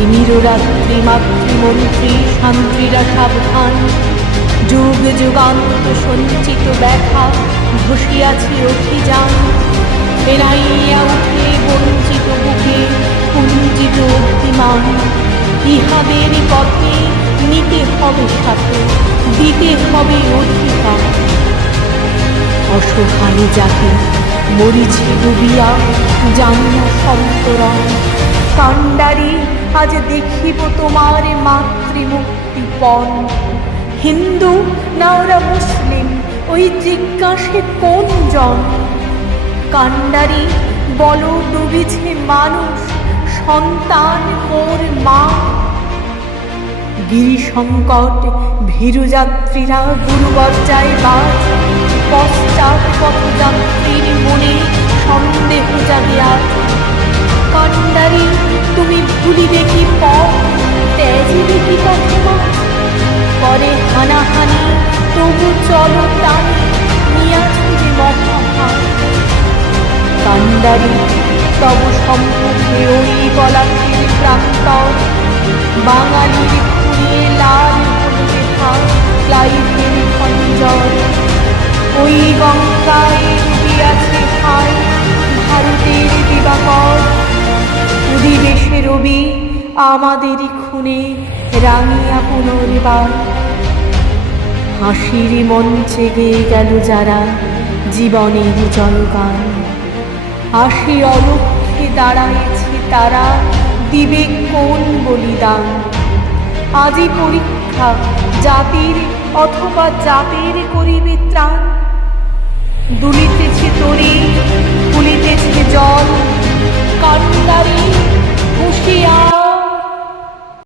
তিমির রাত্রি মাতৃমন্ত্রী শান্তিরা সাবধান যুগ যুগান্ত সঞ্চিত ব্যথা, ধসিয়াছে অভিযান। বেড়াইয়া উঠে বঞ্চিত বুকে কুঞ্জিত অভিমান। ইহাদের পথে নিতে হবে সাথে, দিতে হবে অধিকার। অসহায় যাকে মরিছে ডুবিয়া জানিয়া সন্তরণ। কাণ্ডারি, আজ দেখিব তোমার মাতৃমুক্তিপণ হিন্দু না ওরা মুসলিম, ওই জিজ্ঞাসে কোন জন? কাণ্ডারি, বল ডুবিছে মানুষ, সন্তান মোর মা। গিরি সংকট ভীরু যাত্রীরা গুরুবজ্জায় বাস পশ্চাৎ পথযাত্রীর কান্ডারি তব সম্মুখে ওই গলাটির প্রান্তর বাঙালির খুঁড়িয়ে লাল হলুদে থাক খঞ্জর। ওই গঙ্গায় ডুবিয়াছে খাই ভারতের দিবাকর। অধিবেশে রবি আমাদের খুনে রাঙিয়া পুনর্বার। হাসির মঞ্চে গেয়ে গেল যারা জীবনের জলগান আসি অলক্ষে দাঁড়াইছে তারা দিবে কোন বলিদান? আজি পরীক্ষা, জাতির অথবা জাতির করিবে ত্রাণ? দুলিতেছে তরি, ফুলিতেছে জল কান্দারি হুঁশিয়া